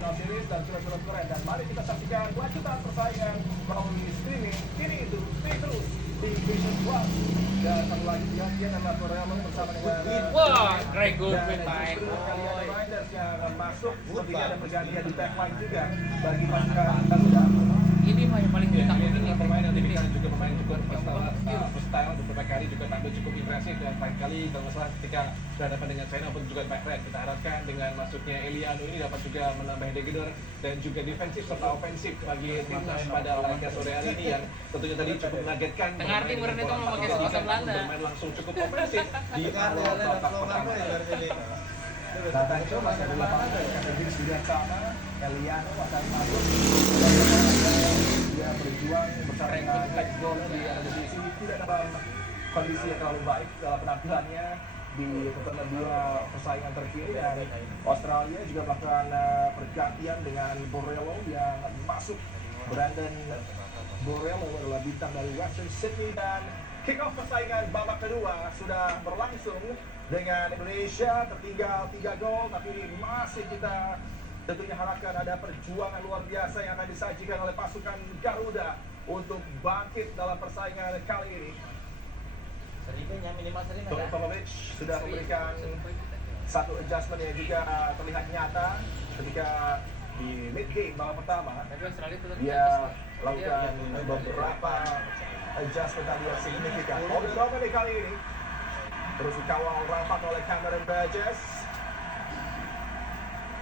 final series dan film-film keren. Dan mari kita saksikan kelanjutan persaingan melalui streaming. Kini itu stay terus di Vision Plus. Dan satu lagi gantian adalah Torreallo bersama dengan Wah, Greg Goodwin main. main. Kalian Riders yang masuk sepertinya ada pergantian di backline juga bagi pasukan Garuda. Ini mah yang paling ditakutin ini nih. pemain yang diberikan juga pemain cukup versatile beberapa kali juga tampil cukup impresif dan lain kali kalau nggak salah ketika berhadapan dengan China pun juga Bahrain. Kita harapkan dengan masuknya Eliano ini dapat juga menambah header dan juga defensif serta ofensif bagi timnas pada laga sore hari ini yang tentunya tadi cukup mengagetkan. Tengah timur itu mau pakai bahasa Belanda. Bermain langsung cukup ofensif di awal babak pertama. Natanco masih ada lapangan kategori yang sama. Eliano akan masuk. Dia berjuang bersama dengan Lex Gold di divisi tidak dalam kondisi yang terlalu baik dalam penampilannya di dua persaingan terkini, dan Australia juga melakukan pergantian dengan Borrello yang masuk. Brandon Borrello adalah bintang dari Western Sydney, dan kick-off persaingan babak kedua sudah berlangsung dengan Indonesia tertinggal 3 gol, tapi masih kita tentunya harapkan ada perjuangan luar biasa yang akan disajikan oleh pasukan Garuda untuk bangkit dalam persaingan kali ini. Tom Popovic sudah memberikan satu adjustment yang juga terlihat nyata ketika di mid game babak pertama. Dia lakukan beberapa adjustment tadi yang signifikan. Oleh Romani kali ini terus dikawal rapat oleh Cameron Burgess.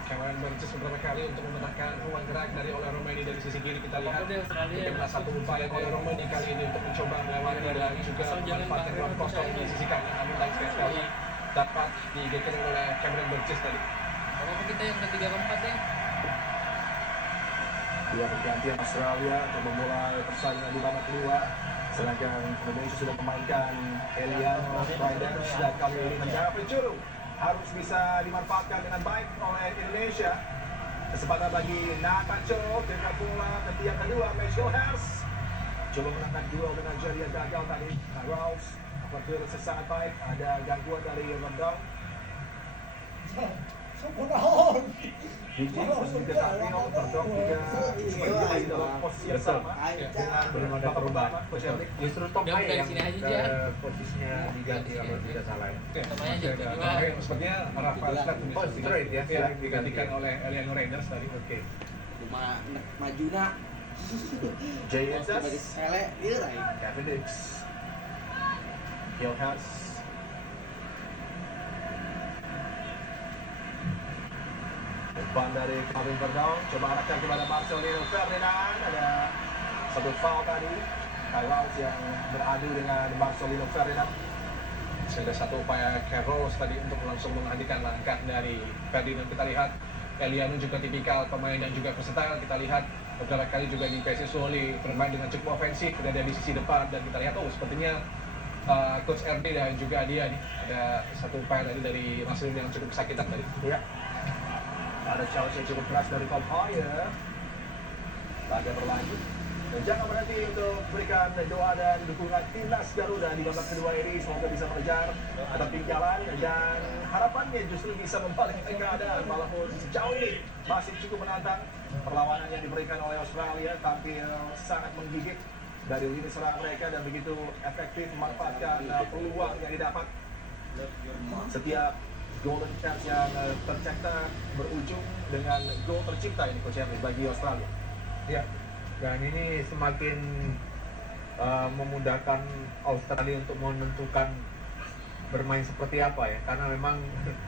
Cameron Burgess beberapa kali untuk memecahkan ruang gerak dari oleh Romani dari sisi kiri. Kita lihat bagaimana satu upaya oleh Romani kali ini untuk mencoba melewati dan juga memanfaatkan ruang kosong di sisi kanan, namun sekali sekali dapat digeser oleh Cameron Burgess tadi. Kalau kita yang ketiga keempat ya. Dia pergantian Australia untuk memulai persaingan di babak kedua, sedangkan Indonesia sudah memainkan Eliano Riders, dan kali ini menjaga penjuru harus bisa dimanfaatkan dengan baik oleh Indonesia. Kesempatan bagi Natanco dengan bola ke tiang kedua. Mitchell Hers coba menangkan duel dengan Jari yang gagal tadi. Rouse apabila sesangat baik, ada gangguan dari Rendang. Biji posisi Dekarino terdok juga seperti masih dalam posisi yang sama dengan belum ada perubahan. Coach Erik. Justru Tomai Dari yang sini aja, Jar. posisinya diganti kalau tidak salah ya. Namanya jadi Sepertinya Rafael Slap Oh, straight ya, ya, straight digantikan oleh Eliano Raiders tadi. Oke. Majuna Jay sebagai sele dia lain. Kevin Dix, Gil Hers, umpan dari Calvin Verdon, coba arahkan kepada Marcelino Ferdinand. Ada satu foul tadi, Kailaus yang beradu dengan Marcelino Ferdinand. Ada satu upaya Carlos tadi untuk langsung menghentikan langkah dari Ferdinand. Kita lihat Eliano juga tipikal pemain dan juga versatile. Kita lihat beberapa kali juga di PSS Soli bermain dengan cukup ofensif, berada di sisi depan, dan kita lihat sepertinya Coach RD dan juga dia nih ada satu upaya tadi dari Marcelino yang cukup kesakitan tadi. Ya, ada challenge yang cukup keras dari Tom Hoyer. Laga berlanjut dan jangan berhenti untuk berikan doa dan dukungan timnas Garuda di babak kedua ini. Semoga bisa mengejar ketertinggalan dan harapannya justru bisa membalikkan keadaan, walaupun sejauh ini masih cukup menantang. Perlawanan yang diberikan oleh Australia tampil sangat menggigit dari lini serang mereka dan begitu efektif memanfaatkan peluang yang didapat. Setiap golden chance yang tercipta berujung dengan gol tercipta ini Coach Henry bagi Australia. Ya, dan ini semakin memudahkan Australia untuk menentukan bermain seperti apa ya, karena memang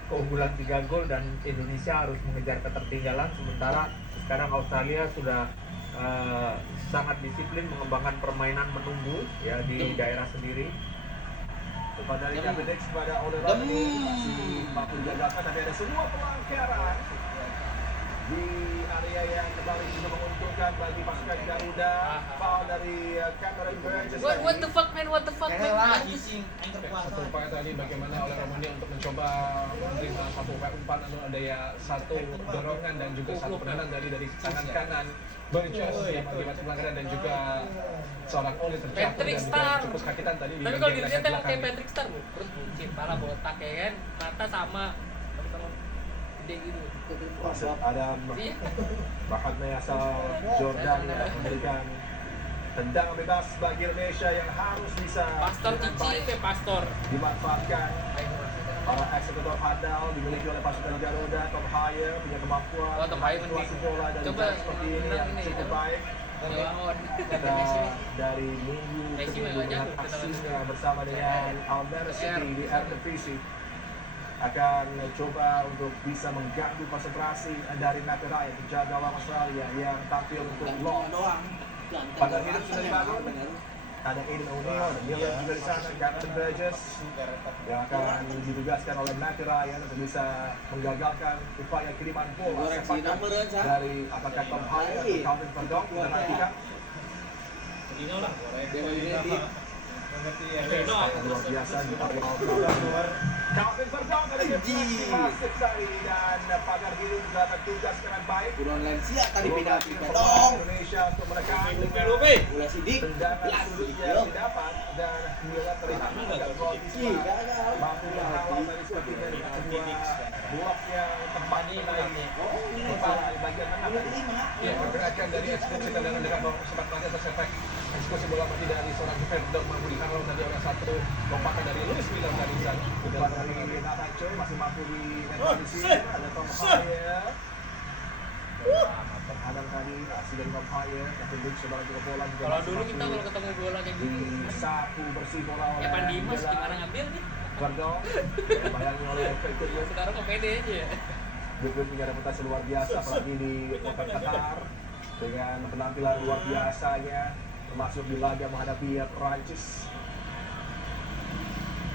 keunggulan 3 gol dan Indonesia harus mengejar ketertinggalan, sementara sekarang Australia sudah sangat disiplin mengembangkan permainan menunggu ya di daerah sendiri. Kepada dari Kevin Dix kepada Oliver Romani masih mampu digagalkan, tapi ada sebuah pelanggaran di area yang kembali juga menguntungkan bagi pasukan Garuda. Foul dari Cameron Burgess. What the fuck man, what the fuck man. Lagi sing yang Satu terkuasa. upaya tadi bagaimana oleh Romani untuk mencoba menerima satu upaya umpan, lalu ada ya satu dorongan dan juga satu penendang dari tangan kanan Burgess yang mengakibatkan pelanggaran, dan juga seorang Oli terjatuh Patrick dan juga Star. cukup kesakitan tadi di Tapi kalau bagian dilihat leher emang kayak belakang. Patrick Star, terus bucin, parah botak ya kan, mata sama. gede gitu. Ada Iya. Mahatma asal Jordan yang memberikan tendangan bebas bagi Indonesia yang harus bisa Pastor dengan Cici, baik pastor. dimanfaatkan. Para eksekutor handal dimiliki oleh pasukan Garuda. Tom Hayer punya kemampuan Oh, Tom Hayer manipulasi mending. bola dari Coba jarak seperti ini yang ini, cukup ya. baik. Lawan. Kita dari minggu ke Messi minggu nggak dengan jatuh, kita aksinya bersama dengan Almere City di R. Eredivisie akan coba untuk bisa mengganggu konsentrasi dari Natera yang penjaga gawang Australia yang tampil untuk long. doang. Pada hidup sudah dibangun. Ada Aiden O'Neill dan Miller juga di sana, Captain Burgess yang akan ditugaskan oleh Matty Ryan untuk bisa menggagalkan upaya kiriman bola Koreksi sepakat nomor aja. dari apakah Tom Hayer atau Calvin Verdonk. Kita nantikan luar biasa di Calvin Verdonk ada masuk tadi dan pagar biru juga tertugas dengan baik. Kurang Lansia tadi penalti Peluang dong. Indonesia untuk menekan Ulah sidik. tendangan sulit yang didapat dan Miller terlihat agak kondisi gagal. mampu mengawal tadi sepertinya dengan sebuah blok yang tepat mengenai kepala di bagian tengah tadi. Ya, pergerakan dari eksekusi tendangan dengan sempat mati atas efek eksekusi bola mati dari seorang Verdonk mampu dihalau tadi oleh satu lompatan dari Luis Miller dari sana. Kemudian dari Nathan Choi masih mampu di netralisir. Ada Tom Hayer. Terhadap tadi aksi dari Tom Hayer. Tapi Luke sebagai juga bola juga Kalau masih dulu mampu kita kalau ketemu bola kayak gitu, disapu bersih bola oleh ya Pandimas Miller. gimana ngambil nih? Verdonk dibayangin oleh Fekir. Sekarang kok pede aja ya. Dia punya reputasi luar biasa apalagi di kota Qatar dengan penampilan luar biasanya termasuk di laga menghadapi Prancis.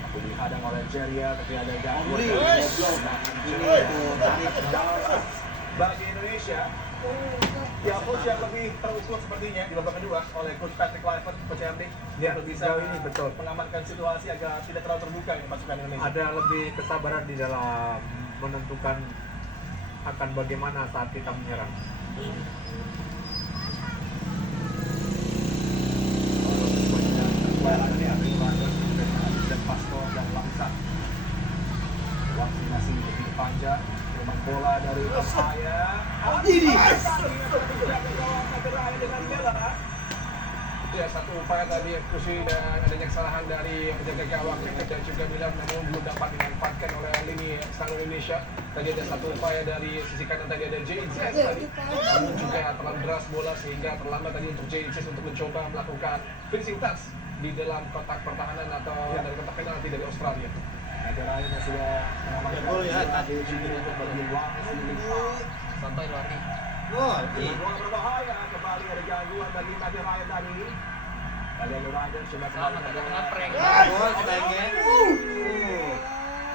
Aku dihadang oleh Jeria tapi ada gangguan Ini dari goblok. Ini tarik. bagi Indonesia. Ya, coach yang lebih terukur sepertinya di babak kedua oleh coach Patrick Kluivert, coach Hamdi, Ya, untuk bisa sejauh ini betul. mengamankan situasi agar tidak terlalu terbuka ya pasukan Indonesia. Ada lebih kesabaran di dalam menentukan akan bagaimana saat kita menyerang. Dan Pastor dan Langsa. Waktu masih lebih panjang. Memang bola dari Saya. Itu ya satu upaya tadi eksekusi dan adanya kesalahan dari penjaga gawang dan juga Miller namun belum dapat dimanfaatkan oleh lini eksternal Indonesia. Tadi ada satu upaya dari sisi kanan tadi ada JJ tadi, namun juga terlalu deras bola sehingga terlambat tadi untuk JJ untuk mencoba melakukan finishing touch di dalam kotak pertahanan atau dari kotak penalti dari Australia. Negara lain yang sudah mengamankan Gol ya, tadi juga untuk bagi Wang Silipa. Santai luar nih. Bola berbahaya kembali ada gangguan bagi Nadia Ryan tadi. Nadia Ryan sudah Selamat kena prank. Gol katanya.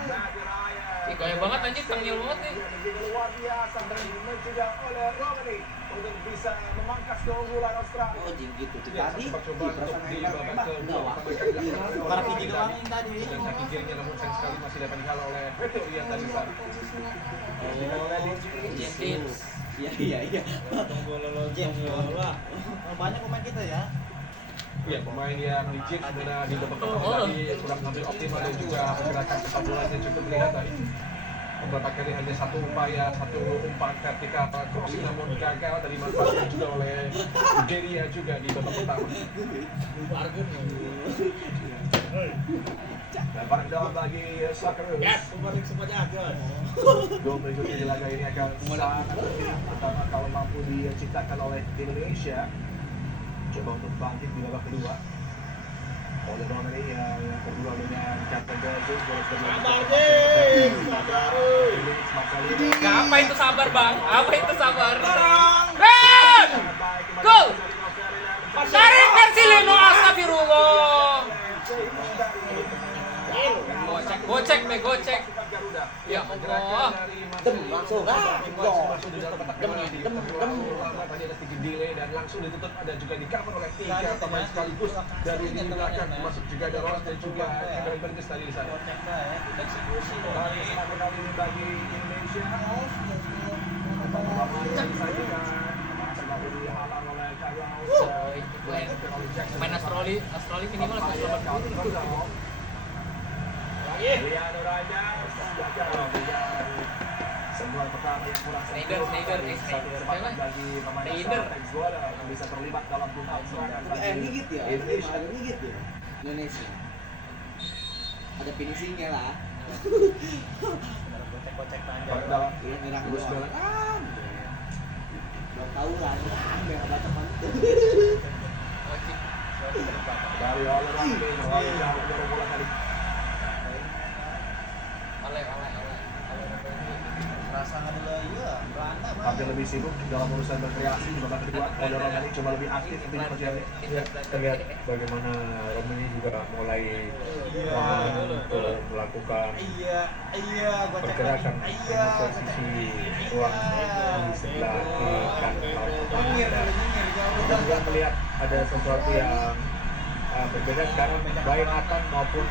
Nadia Ryan. Ih, gaya banget anjing, tengil banget nih. Begitu luar biasa dan mencegah oleh Romani untuk bisa memangkas keunggulan Australia. Oh, jing gitu tuh Ya, tadi. sempat coba untuk di babak kedua Para kiki doang yang tadi. dan kaki kirinya namun sayang sekali masih dapat dihalau oleh Victoria tadi sana. James. Iya. James bola. Banyak pemain kita ya. Ya, pemain yang di James sebenarnya di babak pertama tadi kurang tampil optimal dan juga pergerakan sepak bolanya cukup terlihat tadi. Beberapa kali hanya satu upaya, satu umpan vertikal crossing namun gagal dari manfaatkan juga oleh Jeria juga di babak pertama. Lemparan dalam bagi Socceroos. Gol berikutnya di laga ini akan sangat penting, terutama kalau mampu diciptakan oleh Indonesia. Coba untuk bangkit di babak kedua. Oleh Romani yang kedua dengan Captain Burgess. Apa itu sabar bang? Apa itu sabar? Ren! Gol! Dari versi Leno, astagfirullah. Gocek. Ya Allah. Langsung Tadi ada sedikit delay dan langsung ditutup ada juga di cover oleh tiga pemain sekaligus dari lini belakang termasuk juga ada Ross dan juga Kevin Burgess tadi di sana. Kali ini bagi Indonesia. Main Australia minimal 180. Sentuhan pertama yang kurang Snyder, satu kesempatan bagi pemain Snyder. asal Texbola yang bisa terlibat dalam bukaan serangan Gigit ya, Indonesia. ada gigit ya Indonesia. Ada finishingnya lah. Kocek aja. Balik dalam. Iya nyerang Terus doang. balik. Belum tahu lah, biar baca pantu. Dari oleh Ramli terlalu jauh dorong bola tadi. Oleh. Rasa dulu iya, Belanda mah. Tampil lebih sibuk dalam urusan berkreasi di babak kedua. Oleh Romani coba lebih aktif di Jeremy. Ya, kita lihat bagaimana Romani juga mulai untuk melakukan Iya, gocek pergerakan lagi. dengan posisi ruang di sebelah kiri kan Nyengir, dan jauh. kita juga melihat ada sesuatu yang berbeda sekarang baik Nathan maupun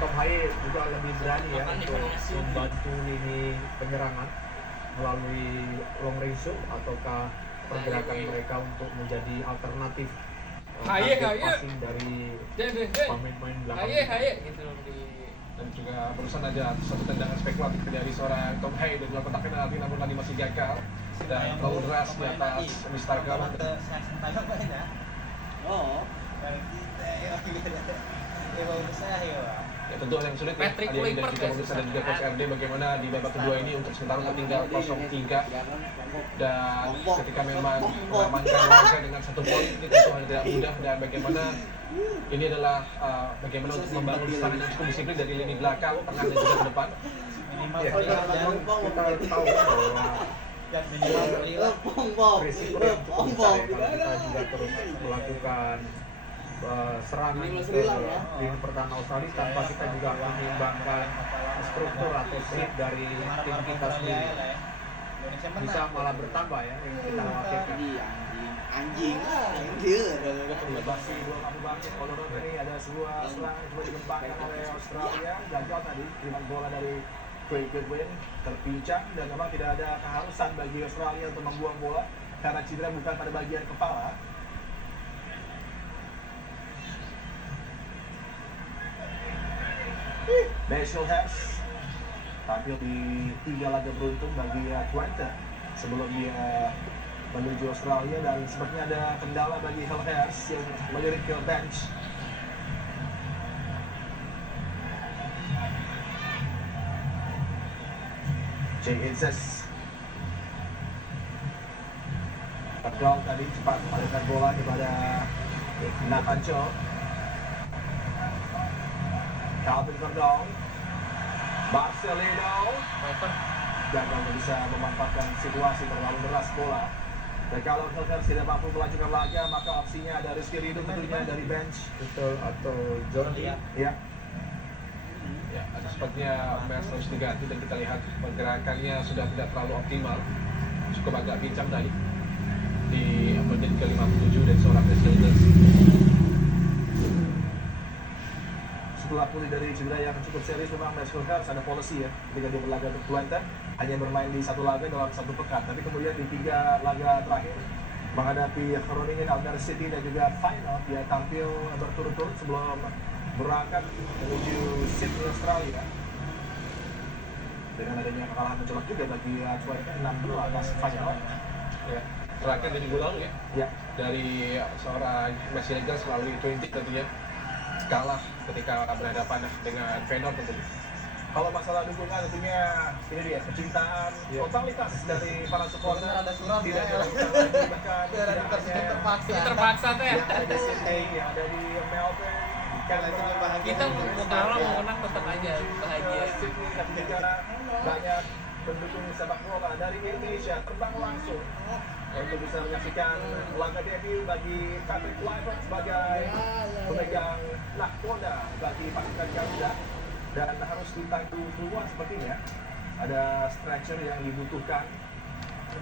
Tom Haye juga lebih berani ya untuk membantu lini penyerangan melalui long range shoot ataukah pergerakan mereka untuk menjadi alternatif Haye, target Haye. passing dari pemain-pemain belakang. Haye gitu loh di Dan juga barusan ada satu tendangan spekulatif dari seorang Tom Haye dan melakukan kotak penalti namun tadi masih gagal dan terlalu deras di atas Mister Gawang. Oh, Ya tentu hal yang sulit ya. Patrick Ada yang Kluivert juga ya, pemirsa dan susah. juga Coach RD bagaimana di babak kedua ini untuk sementara tertinggal 0-3 dan ketika memang mengamankan laga dengan 1 poin ini tentu hal yang tidak mudah dan bagaimana ini adalah bagaimana untuk membangun serangan yang cukup disiplin dari lini belakang, tengah dan juga ke depan. Minimal Ya, kita tahu bahwa risiko yang cukup besar ya kalau kita juga terus melakukan serangan ke lini pertahanan Australia tanpa kita juga menyeimbangkan struktur atau shape dari tim kita sendiri bisa malah bertambah ya yang kita khawatirkan. anjing lah, dia. Masih belum mampu bangkit. Oleh Romani ada sebuah serangan yang coba dikembangkan oleh Australia. Gagal tadi dengan bola dari Craig Goodwin terpincang dan memang tidak ada keharusan bagi Australia untuk membuang bola karena cedera bukan pada bagian kepala. National Hairs tampil di 3 laga beruntun bagi Twente sebelum dia menuju Australia dan sepertinya ada kendala bagi Hal Hairs yang melirik ke bench. Jay Inces Perdong tadi cepat mengalirkan bola kepada Nathan Cho. Calvin Perdong, Marcelino gagal bisa memanfaatkan situasi terlalu deras bola. Dan kalau Hillers tidak mampu melanjutkan laga, maka opsinya ada Rizky Ridho tentunya dari bench. Betul, atau John Ya. Ya, ada sepertinya match harus diganti dan kita lihat pergerakannya sudah tidak terlalu optimal, cukup agak pincang tadi di menit ke-57 dari seorang Resilers. Setelah pulih dari cedera yang cukup serius, memang Nashville Hearts ada policy ya ketika dia berlaga untuk Twente hanya bermain di 1 laga dalam 1 pekan, tapi kemudian di 3 laga terakhir menghadapi Groningen, Almere City dan juga final dia tampil berturut-turut sebelum berangkat menuju Sydney, Australia. Dengan adanya kekalahan mencolok juga bagi Twente 6-2 atas final. Ya, terakhir dari minggu lalu ya, Ya, dari seorang Messi Legas melalui 20 tentunya kalah ketika berhadapan dengan Feyenoord tentunya. kalau masalah dukungan tentunya ini dia kecintaan, totalitas dari para supporter Ada surat tidak ya. ada bahkan Biar ada terpaksa. terpaksa tuh ya. yang ada di Sydney, yang ada di Melbourne, Canberra, Kita mau kalah mau menang tetap aja bahagia. Sydney dan negara banyak pendukung sepak bola dari Indonesia terbang langsung untuk bisa menyaksikan laga debut bagi Patrick Kluivert sebagai pemegang nahkoda bagi pasukan Garuda dan harus ditanggung keluar sepertinya. Ada stretcher yang dibutuhkan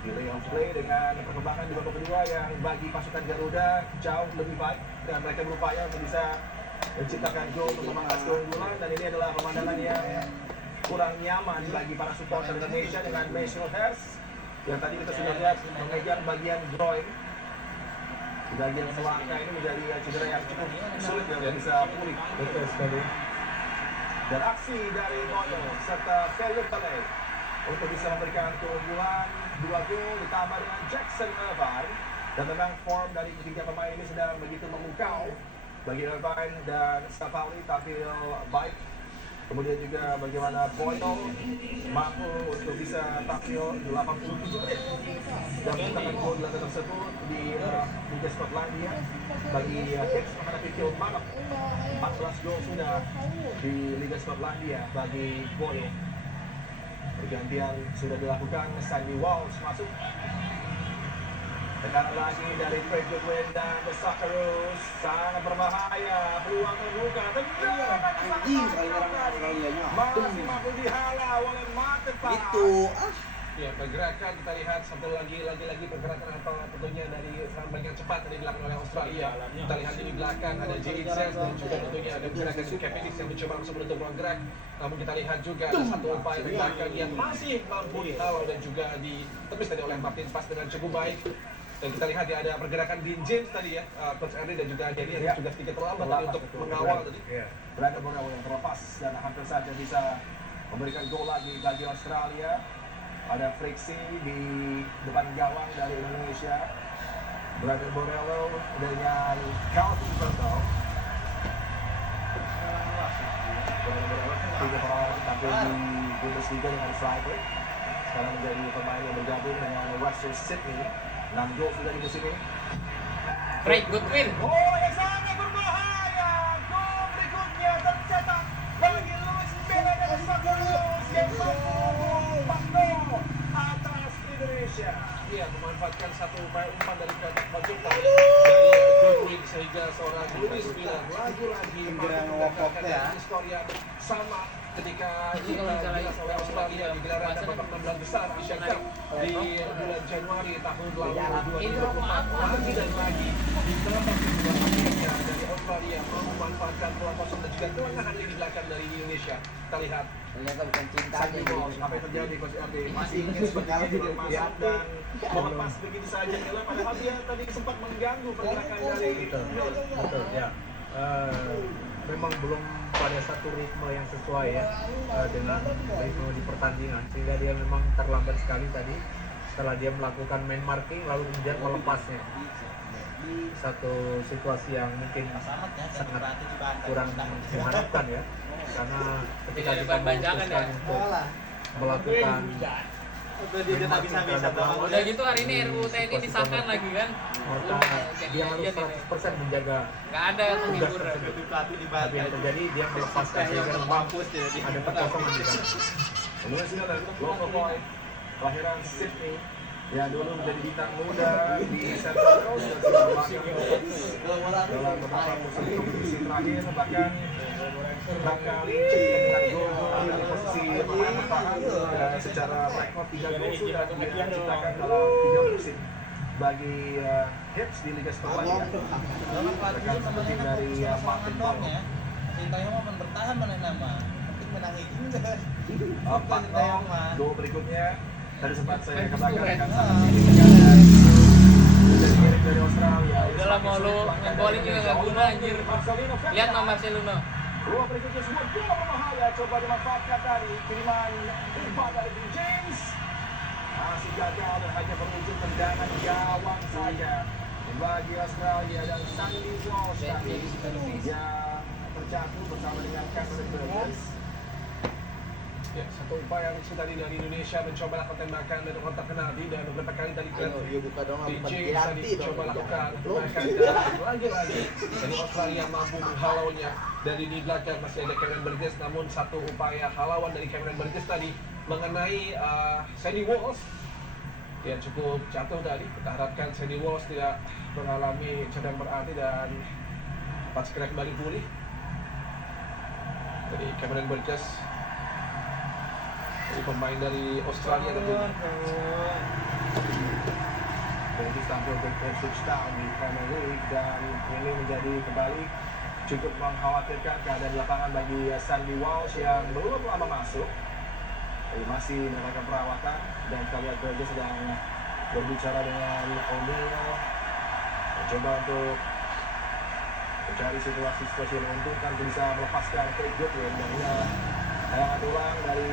delay of play dengan perkembangan di babak kedua yang bagi pasukan Garuda jauh lebih baik dan mereka berupaya untuk bisa menciptakan gol untuk memangkas keunggulan dan ini adalah pemandangan yang kurang nyaman bagi para supporter Indonesia dengan National Hairs yang tadi kita sudah lihat mengejar bagian groin di bagian selangkah ini menjadi cedera yang cukup sulit ya untuk bisa pulih. betul sekali. Dan aksi dari Doyle serta Philip Tale untuk bisa memberikan keunggulan 2 gol ditambah dengan Jackson Irvine. Dan memang form dari ketiga pemain ini sedang begitu memukau. Bagi Irvine dan Stafali tampil baik. Kemudian juga bagaimana Boyle mampu untuk bisa tampil 87 menit dan menciptakan gol laga tersebut di Liga Skotlandia. Bagi Hibs menghadapi Kilmarnock 14 gol sudah di Liga Skotlandia bagi Boyle. Pergantian sudah dilakukan, Sandy Walsh masuk. Tekanan lagi dari Craig Goodwin dan The Socceroos, sangat berbahaya, peluang terbuka, tendangan masih mampu dihalau oleh Martin Parr. Itu Ya, pergerakan kita lihat satu lagi pergerakan atau tentunya dari serangan balik yang cepat tadi dilakukan oleh Australia. Kita lihat di belakang ada Jadon Sands dan juga tentunya ada gerakan Kevin Hicks yang mencoba langsung menutup ruang gerak. Namun kita lihat juga ada satu upaya di belakang yang masih mampu dihalau dan juga ditepis tadi oleh Martin Pass dengan cukup baik. Dan kita lihat ya ada pergerakan Dean James tadi ya, Coach Ernie dan juga Jenny yang juga sedikit terlambat tadi untuk mengawal tadi. Brandon Borrell yang terlepas dan hampir saja bisa memberikan gol lagi bagi Australia. Ada friksi di depan gawang dari Indonesia. Brandon Borrell dengan Calvin Bertel. Brandon Borrell tiga pemain tampil di Bundesliga dengan Freiburg. Sekarang menjadi pemain yang bergabung dengan Western Sydney. 6 gol sudah di musim ini. Craig Goodwin. Oh, yang sangat berbahaya. Gol berikutnya tercetak bagi Luis Milla dan Socceroos yang mampu membantu atas Indonesia. Iya, memanfaatkan satu upaya umpan dari pojok tadi dari Goodwin sehingga seorang Luis Milla lagi-lagi mengatakan historia sama ketika digelar oleh Australia di gelaran babak 16 besar Asian Cup di bulan Januari tahun lalu 2024. Lagi dan lagi di babak kedua akhirnya dari Australia memanfaatkan peluang kosong dan juga kelengahan di belakang dari Indonesia. Kita lihat ternyata bukan cinta Sandy Walsh, apa yang terjadi Coach RD? Masih ingin seperti itu masuk dan melepas begitu saja. Padahal dia tadi sempat mengganggu pergerakan dari Betul ya. Memang belum pada satu ritme yang sesuai ya dengan ritme di pertandingan, sehingga dia memang terlambat sekali tadi setelah dia melakukan man marking lalu kemudian melepasnya. Satu situasi yang mungkin sangat kurang diharapkan ya, karena ketika kita memutuskan untuk melakukan dia tak bisa Udah gitu hari ini RUU TNI disahkan lagi kan. maka dia harus 100% menjaga Nggak ada yang tugas menghibur. tersebut. pelatih di Tapi yang terjadi dia melepaskan sehingga mampus ya. ada kekosongan di sana. Kemudian sudah ada Loco Boy, kelahiran Sydney, yang dulu menjadi bintang muda di Central Coast dan sudah berlaga dalam beberapa musim kompetisi terakhir, bahkan kerap kali dengan gol dari posisi bertahan dan secara rekor 3 gol sudah dia ciptakan dalam 3 musim bagi Hibs di Liga Skotlandia. Rekan seperti dari Martin Parr. Cintanya mah bertahan mana nama. Penting menangi juga. 4-0, gol berikutnya tadi sempat saya katakan akan Ah. sangat signifikan menjadi milik dari Australia. Udah lah mau lu ngegolin juga nggak guna anjir. Lihat nomor Marcelino. Ruang berikutnya sebuah bola berbahaya coba dimanfaatkan dari kiriman umpan dari Dean James. Masih gagal dan hanya berujung tendangan gawang saja bagi Australia dan Sandy Walsh tadi yang terjatuh bersama dengan Cameron Burgess. ya, satu upaya yang tadi dari Indonesia mencoba lakukan tembakan dan kontak penalti dan beberapa kali tadi Dia buka dong di bukan James tadi dilatih mencoba dong. lakukan tembakan dan lagi-lagi dari Australia mampu menghalaunya. Dari di belakang masih ada Cameron Burgess, namun satu upaya halauan dari Cameron Burgess tadi mengenai Sandy Walsh ya cukup jatuh tadi. Kita harapkan Sandy Walsh tidak mengalami cedera berarti dan pas segera kembali pulih. Dari Cameron Burgess, dari pemain dari Australia tentunya. Jadi tampil untuk switch down di Premier League dan ini menjadi kembali cukup mengkhawatirkan keadaan di lapangan bagi Sandy Walsh yang belum lama masuk. Jadi masih mendapatkan perawatan dan kita lihat Burgess sedang berbicara dengan O'Neill mencoba untuk mencari situasi yang menguntungkan untuk bisa melepaskan Craig Goodwin dan tayangan ulang dari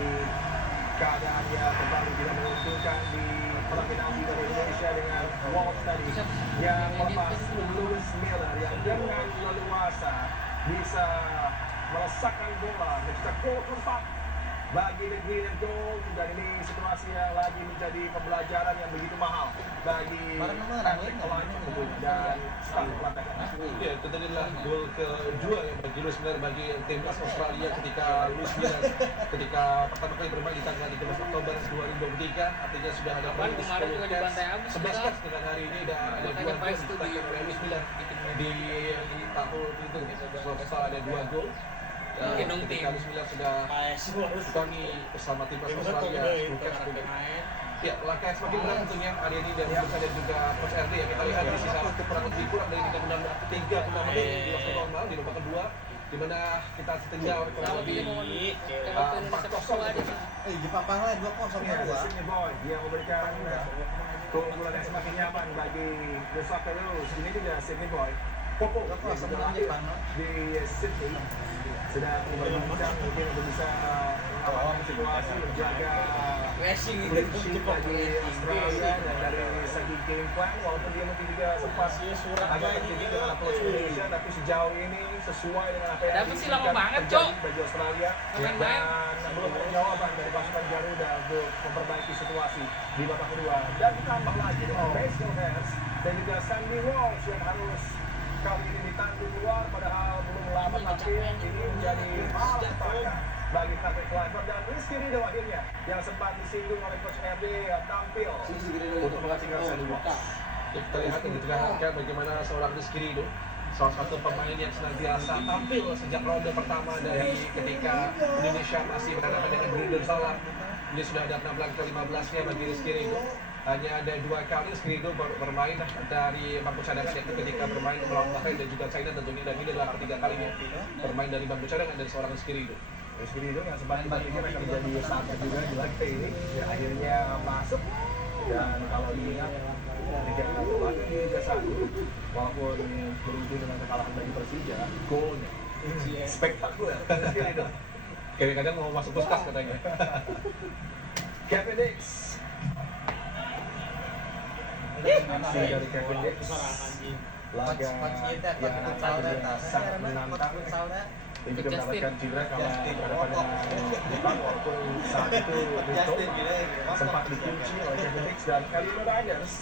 keadaannya kembali tidak menguntungkan di kotak penalti dari Indonesia dengan Walsh tadi yang melepas Lewis Miller yang dengan leluasa bisa melesakkan bola mencetak gol keempat bagi The Green and Gold, dan ini situasi yang lagi menjadi pembelajaran yang begitu mahal bagi Patrick Kluivert dan staf pelatih. Ya, itu tadi adalah gol kedua yang bagi Lewis Miller bagi timnas Australia ketika Lewis Miller ketika pertama kali bermain di tanggal 13 Oktober 2023, artinya sudah ada Kemarin juga dibantai habis, 11 caps dengan hari ini dan ada Makanya 2 gol Pais itu dicetakkan oleh Lewis Miller di tahun itu selesai ada 2 gol. Mungkin dong Ketika tim. Lewis Miller sudah utangi bersama timnas Australia 10 caps. Ya, langkah yang semakin berat tentunya hari ini dan Musa dan juga Coach RD yang kita lihat di sisa waktu kurang dari 3 menit di waktu normal di babak kedua, di mana kita setinggal kurang lebih 4-0. Jepang lah 2-0 Ya, dua. Sydney Boy yang memberikan keunggulan yang semakin nyaman bagi The Socceroos. Ini juga Sydney Boy Popo yang sudah lahir di Sydney sedang berbincang mungkin untuk bisa mengamankan situasi, menjaga Racing clean sheet bagi Australia, dan dari segi game plan walaupun dia mungkin juga sempat agak terjadi dengan approach Indonesia, tapi sejauh ini sesuai dengan apa yang Dapet sih lama banget, terjadi Cok. bagi Australia, Main-main. dan belum ada jawaban dari pasukan Garuda untuk memperbaiki situasi di babak kedua. Dan ditambah lagi dengan Basil Hurst dan juga Sandy Walsh yang harus kali ini ditanggung keluar padahal belum lama tampil. Ini menjadi malapetaka bagi Patrick Kluivert dan Rizky Ridho akhirnya yang sempat disinggung oleh Coach RD tampil untuk menggantikan Sandy Walsh. Kita lihat dan kita harapkan bagaimana seorang Rizky Ridho, salah satu pemain yang senantiasa tampil sejak ronde pertama dari ketika Indonesia masih berhadapan dengan Brunei Darussalam. Ini sudah ada 16 ke 15-nya bagi Rizky Ridho. Hanya ada 2 kali Rizky Ridho bermain dari bangku cadangan, yaitu ketika bermain melawan Bahrain dan juga China tentunya, dan ini adalah ketiga kalinya bermain dari bangku cadangan dari seorang Rizky Ridho. Rizky Ridho yang sempat dipastikan akan menjadi starter juga di laga ini, ya, akhirnya masuk. Dan kalau dilihat Liga 1 lagi di Liga 1 walaupun berujung dengan kekalahan bagi Persija, golnya spektakuler Rizky Ridho. Kadang-kadang mau masuk puskas katanya. Kevin Dix, aksi dari Kevin Dix, laga yang akhirnya sangat menantang. Ini juga mendapatkan cedera kalau berhadapan dengan Jepang, walaupun saat itu Rito sempat dikunci oleh Kevin Dix dan Elino Riders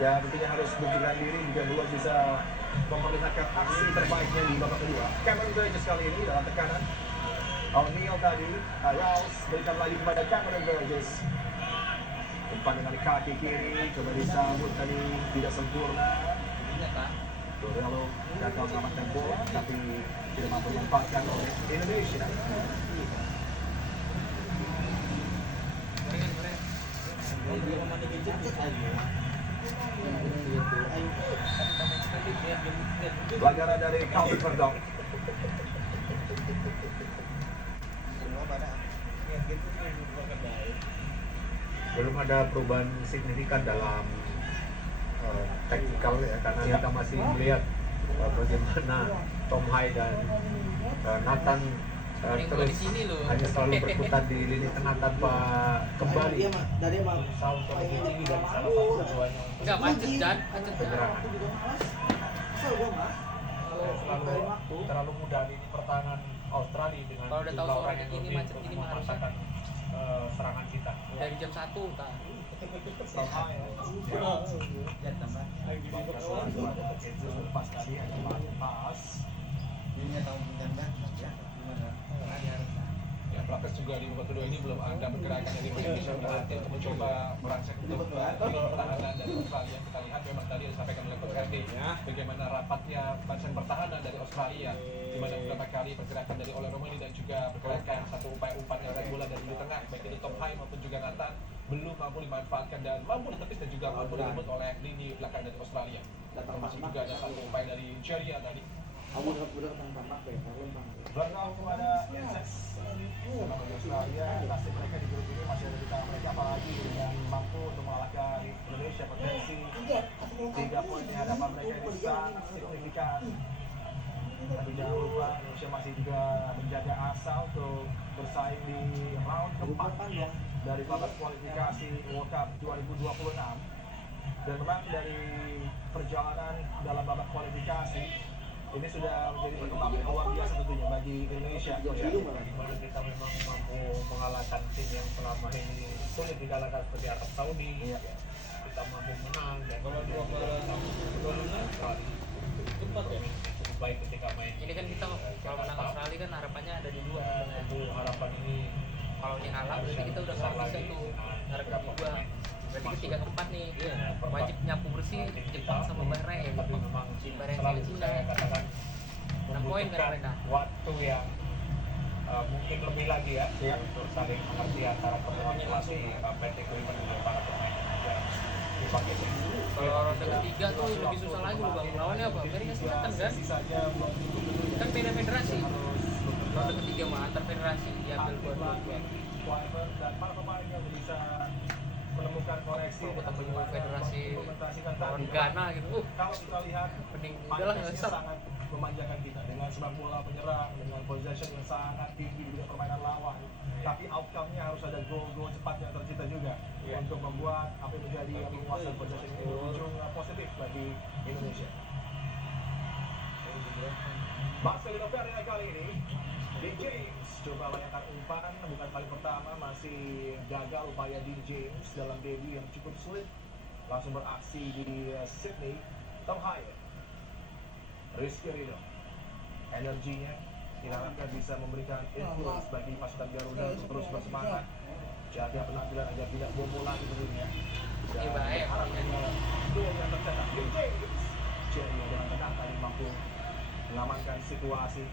yang tentunya harus buktikan diri jika belum bisa memperlihatkan aksi terbaiknya di babak kedua. Cameron Burgess kali ini dalam tekanan. O'Neal tadi, Rouse berikan lagi kepada Cameron Burgess. Umpan dengan kaki kiri, coba disambut tadi tidak sempurna. Dorello gagal selamatkan bola, tapi tidak mampu dimanfaatkan oleh Indonesia. Pelanggaran dari Calvin Verdonk. Belum ada perubahan signifikan dalam taktikal ya, karena kita masih melihat bagaimana Tom Hai dan Nathan terus hanya selalu berputar di lini tengah tanpa kembali berusaha untuk lebih tinggi dari salah satu keduanya Enggak macet dan macet penyerangan. Terlalu mudah lini pertahanan Australia dengan Kalau udah tahu jumlah sore orang yang ini lebih macet untuk ini mah harus mematahkan serangan kita. dari jam 1 kan. Pas tadi hanya pas. Ya, Prapes juga di babak kedua ini belum ada pergerakan dari Indonesia berarti untuk mencoba merangsek untuk pertahanan dari Australia. Kita lihat memang tadi disampaikan oleh Coach RD bagaimana rapatnya barisan pertahanan dari Australia, di mana beberapa kali pergerakan dari Ole Romani dan juga pergerakan satu upaya umpan yang bola dari lini tengah baik itu Tom Hai maupun juga Nathan belum mampu dimanfaatkan dan mampu ditepis dan juga mampu direbut oleh lini belakang dari Australia. Termasuk juga ada satu upaya dari Jeria tadi. Bergabung kepada Essex. Sama bagi Australia, nasib mereka di grup ini masih ada di tangan mereka, apalagi dengan mampu untuk mengalahkan Indonesia. Potensi 3 poin di hadapan mereka ini sangat signifikan. Tapi jangan lupa Indonesia masih juga menjaga asa untuk bersaing di round keempat. dari babak kualifikasi World Cup 2026. Dan memang dari perjalanan dalam babak kualifikasi ini sudah menjadi perkembangan yang luar biasa tentunya bagi Indonesia. Di mana kita memang mampu mengalahkan tim yang selama ini sulit dikalahkan seperti Arab Saudi. Iya. Kita mampu menang dan Kalau dua golnya cepat ya. cukup baik ketika main. Ini kan kita kalau menang Australia kan harapannya ada di 2 sebenarnya. Itu harapan ini Kalau ini kalah berarti kita udah nggak bisa tuh harap di 2. Berarti ketiga keempat nih wajib nyapu bersih Jepang sama Bahrain. tapi memang Bahrain selalu sama Cina. saya katakan 6 poin kan membutuhkan mereka. waktu yang mungkin lebih lagi ya untuk saling mengerti antara kedua pelatih Patrick Kluivert dan para pemain Indonesia di paket ini. Kalau ronde ketiga tuh lebih susah lagi loh bang. Lawannya apa? Amerika Selatan kan? Saja belum tentu Kan beda federasi. harus Ronde ketiga mah antar federasi diambil dua-dua. Kluivert dan para pemainnya bisa menemukan koreksi Kalau dan ketemu bagaimana federasi mengimplementasikan lawan tadi. Ghana gitu. Kalau kita lihat Mending udahlah nggak mindsetnya usah. sangat memanjakan kita dengan sepak bola penyerang, dengan possession yang sangat tinggi di permainan lawan. Tapi outcome-nya harus ada gol-gol cepat yang tercipta juga untuk membuat apa yang menjadi penguasaan possession ini berujung positif bagi Indonesia. Marcelino Ferdinand kali ini Dean James coba layangkan umpan, bukan kali pertama, masih gagal upaya Dean James dalam debut yang cukup sulit, langsung beraksi di Sydney. Tom Hyatt, Rizky Ridho, energinya diharapkan bisa memberikan influence bagi pasukan Garuda untuk terus bersemangat, jaga penampilan agar tidak bobo lagi tentunya. Dan Iya, baik. gol yang tercetak Dean James, Jerry dengan tenang tadi mampu mengamankan situasi.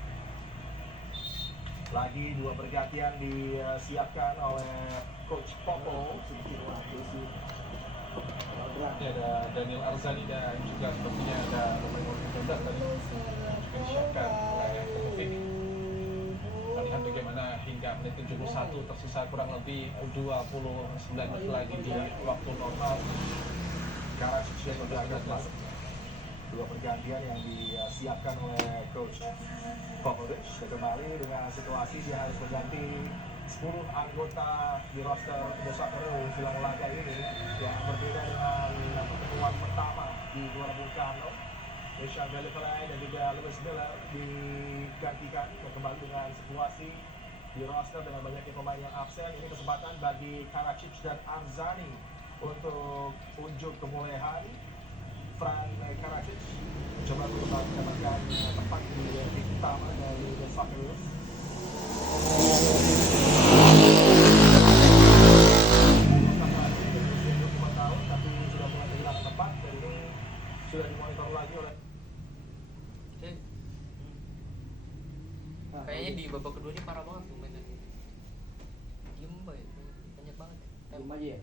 Lagi dua pergantian disiapkan oleh Coach Popo. Ya, ada Daniel Arzani dan juga sepertinya ada nomor 13 tadi juga disiapkan oleh Pekovic. Kita lihat bagaimana hingga menit 71 tersisa kurang lebih 29 menit lagi di waktu normal. Karacic yang berangkat masuk. Dua pergantian yang disiapkan oleh Coach Popovic. Dan kembali dengan situasi dia harus mengganti 10 anggota di roster The Socceroos jelang laga ini yang berbeda dengan pertemuan pertama di Gelora Bung Karno. Michel Delevely dan juga Lewis Miller digantikan dan kembali dengan situasi di roster dengan banyaknya pemain yang absen. Ini kesempatan bagi Karacic dan Arzani untuk unjuk kebolehan. Fran Karacic mencoba untuk mendapatkan tempat di tim utama dari The Socceroos. Berusia 25 tahun tapi sudah mulai kehilangan tempat dan ini sudah dimonitor lagi oleh Kayaknya di babak kedua ini parah banget tuh mainnya. Diem banget, banyak banget. Diem aja ya.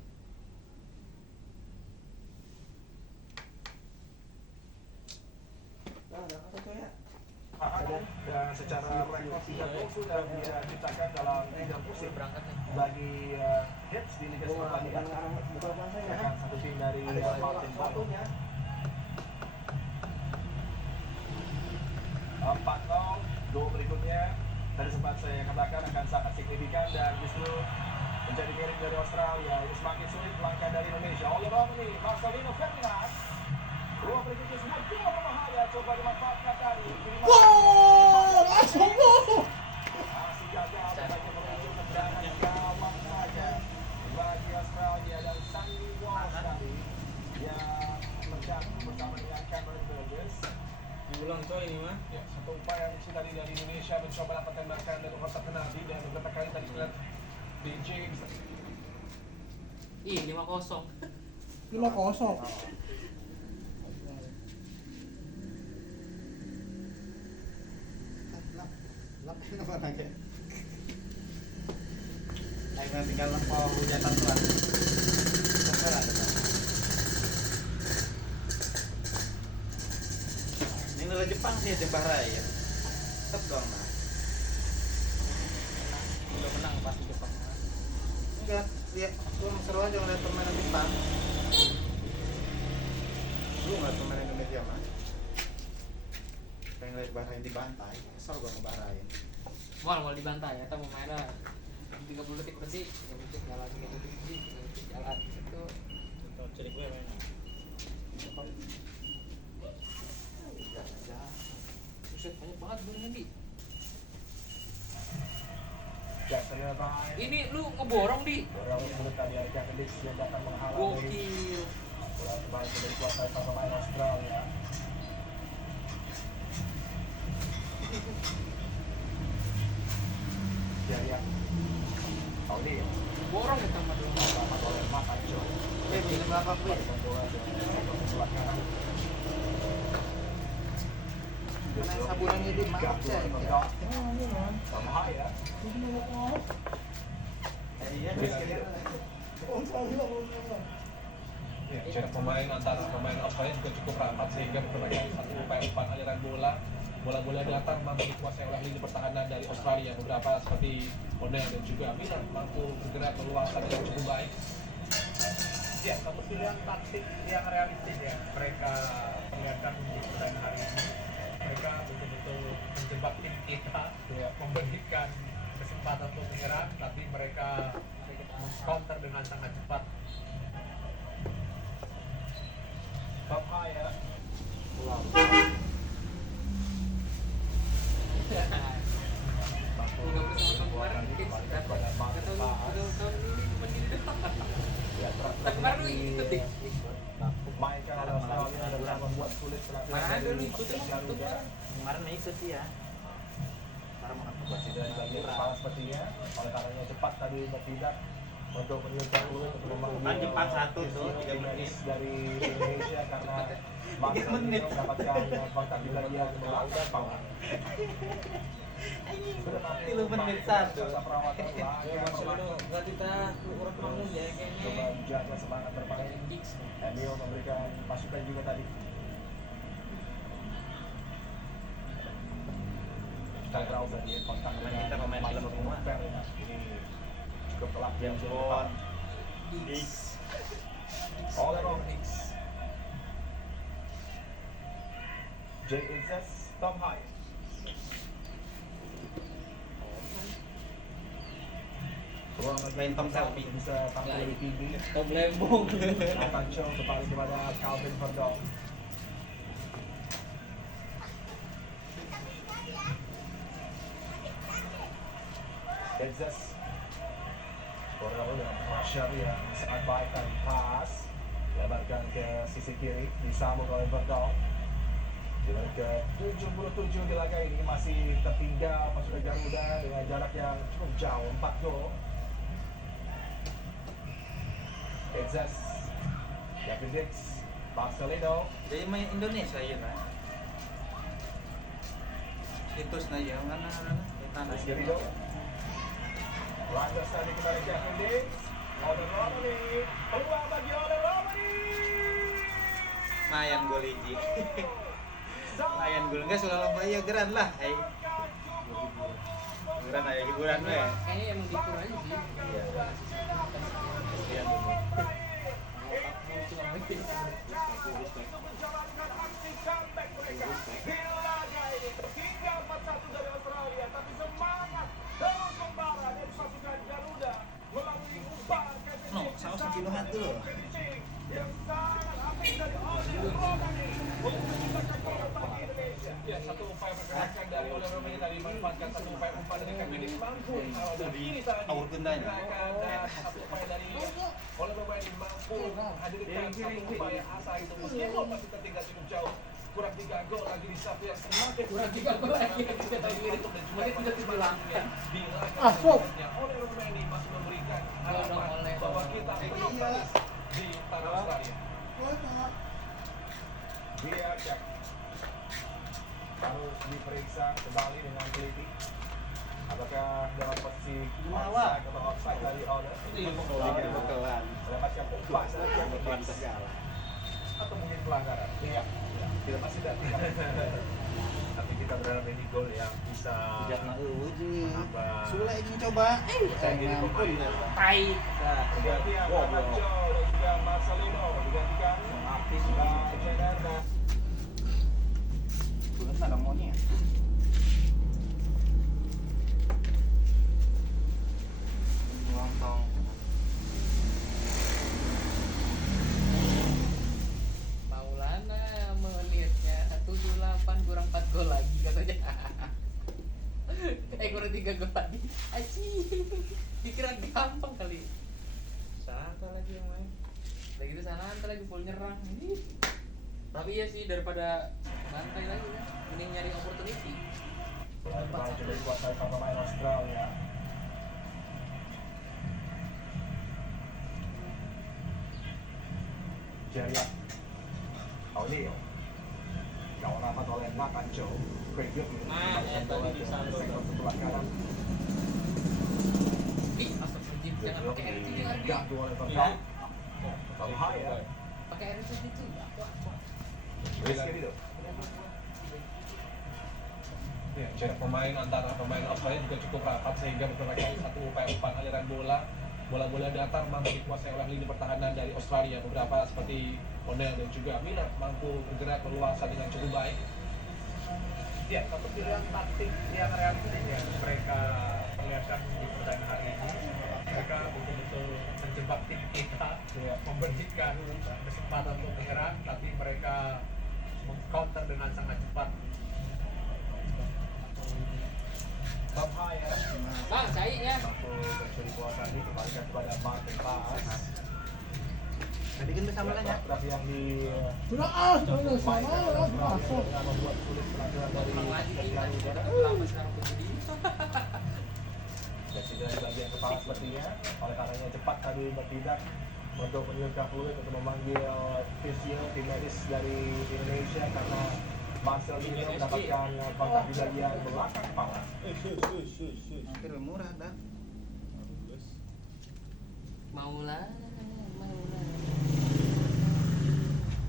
dan secara rekor 3 gol sudah dia ciptakan dalam 3 musim Berangkat nih. bagi Hits di Liga Skotlandia. Akan satu tim dari Martin Boyle. 4-0, gol berikutnya tadi sempat saya katakan akan sangat signifikan dan justru menjadi milik dari Australia. Ini semakin sulit melangkah dari Indonesia. Oleh Romney, Marcelino Ferdinand. Gol berikutnya semua gol berbahaya, coba dimanfaatkan tadi. Masih gagal bagi menuju tendangan gawang saja bagi Australia dan Sandy Walsh tadi yang terjatuh bersama dengan Cameron Burgess. Diulang coy ini mah. Ya, satu upaya misi tadi dari Indonesia mencoba dapat tembakan dari kotak penalti dan beberapa kali tadi lihat di James. Ih, 5-0. 5-0. Kenapa nanya? Ayo tinggal lempau hujatan pelan. Terserah kita. Ini nilai Jepang sih tim Bahrain ya. Tetep dong nah. Udah menang pasti Jepang. Enggak, lihat gua seru aja ngeliat permainan Jepang. Lu ngeliat permainan Indonesia mah. Pengen lihat Bahrain dibantai, kesel gua sama Bahrain. Mau dibantai atau mau mainnya 30 detik berhenti, 30 detik jalan, 30 detik berhenti, 30 detik jalan. Itu Ciri gue mainnya. buset banyak banget burungnya Di. Jackson by Ini lu ngeborong Di. orang menurut tadi ada Cavendish yang datang menghalangi Gokil. bola kembali dari kuasai para pemain Australia. Jaya Audi Borong ya sama dulu. selamat oleh Mas Anjo. Minum apa gue? Balikan bola ke sebelah kanan. Mana saburannya di maaf Gabung saya. Verdonk. Bahaya. Ya, jarak pemain antara pemain Australia juga cukup rapat sehingga berbagai satu upaya umpan aliran bola datang mampu dikuasai oleh lini pertahanan dari Australia. Beberapa seperti O'Neill dan juga Miller mampu bergerak keluasan dengan cukup baik. Ya, satu pilihan taktik yang realistis ya mereka perlihatkan di pertandingan hari ini. Mereka betul-betul menjebak tim kita, memberikan kesempatan untuk menyerang, tapi mereka counter dengan sangat cepat. Bahaya. Nggak bersama kemarin mungkin sudah tahun ini cuma gini doang. Kemarin lu ikut Di. Mainkan oleh Australia adalah membuat sulit penampilan Mana ada lu dari ikutin Patrick waktu Garuda. Kemarin ikut sih ya. Sekarang makan kebas Masih dari bagian kepala sepertinya, oleh karenanya cepat tadi bertindak untuk meniupkan peluit untuk memanggil Kan Jepang 1 tuh, 3 menit. dari Indonesia karena 3 menit. mendapatkan kontak di bagian melanggar bawah. 3 menit satu. Perawatan layak Berarti kita kurang bangun ya coba kayaknya. menjaga semangat bermain. Emil memberikan masukan juga tadi. Tagrau tadi kontak dengan Kita pemain Michael film semua. Fair ya. Ini cukup telak yang Jempol. All around X. Jay Izzas, Tom High. Ruang Main Tom Selby. bisa tampil lebih tinggi. Tom Lembong. Akan show kembali kepada Calvin Verdonk. Izzas. Bola dengan pressure yang sangat baik dan pas. Lebarkan ke sisi kiri, disambung oleh Verdonk. Di menit ke-77 di laga ini masih tertinggal pasukan Garuda dengan jarak yang cukup jauh, 4 gol. Izzas, Kevin Dix, Marcelino. Jadi main Indonesia ya kan. Itu saja mana kita Rizky Ridho. Landas tadi kembali Kevin Dix. Oleh Romani. Peluang bagi oleh Romani. mayan gol ini. Mayan gol enggak sudah lomba ya geran lah. Geran aja hiburan we. Kayaknya emang dikur aja sih. Iya. Kasihan dulu. No, saus kilo hati loh. Ya, satu upaya pergerakan dari Ole Romani tadi memanfaatkan satu upaya umpan dari Kevin Dix mampu mengawal dari kiri tadi. Awal gendanya. Pergerakan dan satu upaya dari Ole Romani mampu menghadirkan satu upaya asa itu meskipun masih tertinggal cukup jauh. Kurang 3 gol lagi di satu yang semakin Kurang 3 gol lagi. Kita tahu diri. Menit udah 78. di laga Masuk. selanjutnya. Ole Romani masih memberikan Ayo dong, harapan Ole. bahwa kita belum bagus di tanah Australia. Dia cek harus diperiksa kembali dengan teliti. Apakah dalam posisi onside atau offside dari Ole? Bekelan. Mendapatkan umpan Bekelan segala. atau mungkin pelanggaran? Iya. Tidak pasti tidak. Tapi kita berharap ini gol yang bisa Jangan uji. menambah Sule ingin coba. percaya diri pemain. Tai. Gantian Nacho dan juga Marcelino digantikan Jenner. Bukan ada maunya. 3 gol tadi. Anjing. Dikira gampang kali. Saka lagi yang main. Udah gitu sana lagi full nyerang. Ih. Tapi iya sih daripada bantai lagi ya. Mending nyari opportunity. Coba dikuasai pemain Australia. Jariat Aulio kawan rapat oleh Natanjo Craig yang tadi di saldo. sebelah kanan Ih, astagfirullahaladzim. Jangan pakai RC yang RD. ganggu oleh Iya. Vertonghen berbahaya Pakai RC gitu. Rizky itu Ya, jarak pemain antara pemain Australia juga cukup rapat sehingga beberapa kali satu upaya umpan aliran bola-bola datar mampu dikuasai oleh lini pertahanan dari Australia. Beberapa seperti O'Neil dan juga Miller mampu bergerak berluasa dengan cukup baik. Ya, satu pilihan taktik yang realistis yang mereka perlihatkan di pertandingan hari ini. Mereka betul-betul menjebak tim kita, memberikan kesempatan untuk menyerang, tapi mereka meng-counter dengan sangat cepat. berbahaya Bang, cair ya. mampu mencuri bola tadi kembalikan kepada Martin Paes Tadi kan bersama lah ya. terakhir yang di Sudah sudah sama lah, masuk. dengan membuat sulit penampilan dari Emang lagi kita Sergio Aguero. lama sekarang begini. Dan tidak di bagian kepala sepertinya oleh karenanya cepat tadi bertindak untuk menyuntikkan fluid untuk memanggil fisio tim medis dari Indonesia karena Marcelino mendapatkan kontak di bagian belakang kepala. Hampir murah dah. Maulah.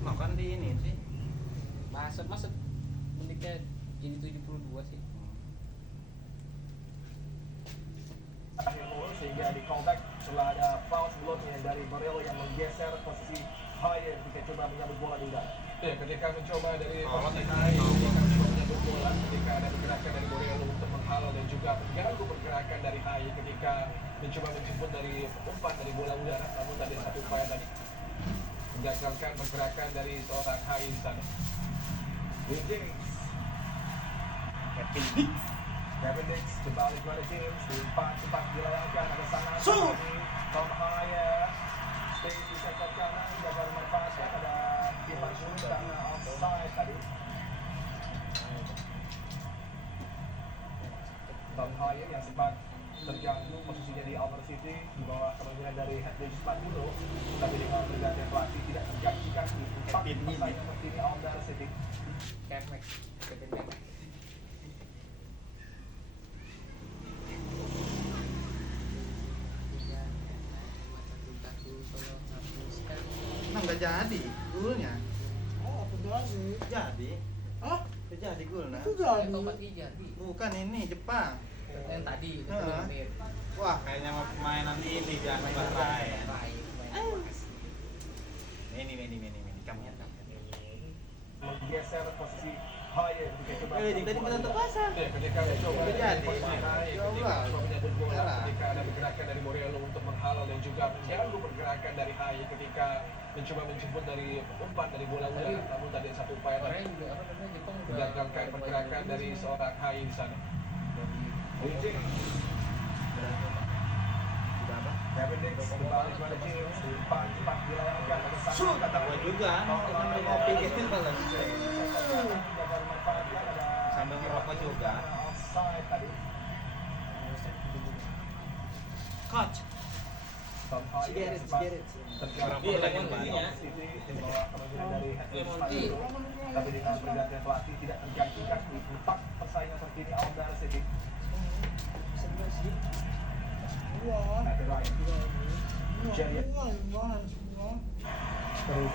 Makan di ini sih. Masuk menitnya jadi 72 sih. Akhir gol sehingga di callback setelah ada foul sebelumnya dari Borrello yang menggeser posisi Hayer ketika coba menyambut bola di udara. Ya, ketika mencoba dari posisi naik, ketika mencoba menyambut bola, ketika ada pergerakan dari Borrello untuk menghalau dan juga mengganggu pergerakan dari Haye ketika mencoba menjemput dari umpan dari bola udara, namun tadi satu upaya tadi menggagalkan pergerakan dari seorang Haye di sana. Will Jennings, Kevin Dix kembali kepada James, umpan cepat dilayangkan ada sangat Tom Hayer, Stacey sektor kanan gagal memanfaatkan ada Ivan Schulz karena offside tadi. Tom Hayer yang sempat terganggu posisinya di Almer City di bawah kepemimpinan dari Hedwig Spaturo, tapi dengan pergantian pelatih tidak tergantikan di 4 persaingan terkini Almer City. Kermek. Kevin Kermek. Emang nggak jadi gulnya. Oh, apa jadi? Jadi. Hah? Nggak jadi gulnya. Itu jadi. Topat jadi. Bukan ini Jepang. Yang tadi itu Heeh. menit. Wah, kayaknya mau permainan ini biar bahaya. Ini kamu ya. Menggeser posisi Hayer ketika coba Tadi menonton pasang. Ya, ketika mencoba dari Jadi. posisi naik, Ya ketika Allah. mencoba menyambut bola, Salah. ketika ada pergerakan dari Borrello untuk menghalau dan juga mengganggu pergerakan dari Haye ketika mencoba menjemput dari umpan dari bola udara, namun tadi satu upaya tadi Korea juga apa namanya Jepang udah menggagalkan pergerakan dari seorang Haye di sana. Will Jennings, Kevin Dix kembali kepada James, umpan cepat dilayangkan ada sangat kata Gua juga. Kan udah ngopi gitu malah. gagal memanfaatkan ada Sambil ngerokok juga. offside tadi. Coach. Tom Hayer yang sempat terganggu Iya, oleh lagi ya. City di bawah kepemimpinan dari Hedwig Spaturo, tapi dengan pergantian pelatih tidak tergantikan di 4 persaingan terkini Almer City. Wah. Matthew Ryan, Jariat Wah, semua. terus